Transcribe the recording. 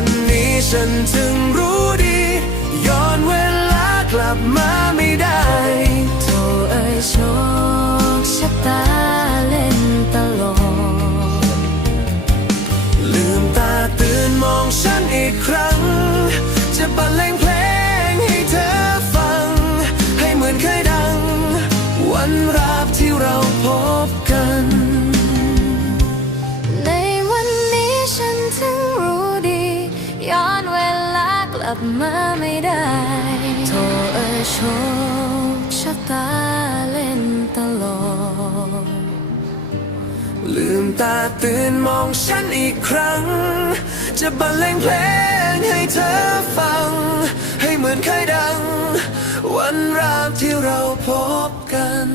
วันนี้ฉันถึงรู้ดี ย้อนเวลากลับมาไม่ได้โทเอ้ยโชคชะตาเล่นตลอด ลืมตาตื่นมองฉันอีกครั้ง จะบรรเลงเพลง ลับมาไม่ได้โทเอโชคชะตาเล่นตลกลืมตาตื่นมองฉันอีกครั้ง จะบรรเลงเพลงให้เธอฟัง ให้เหมือนเคยดัง วันราบที่เราพบกัน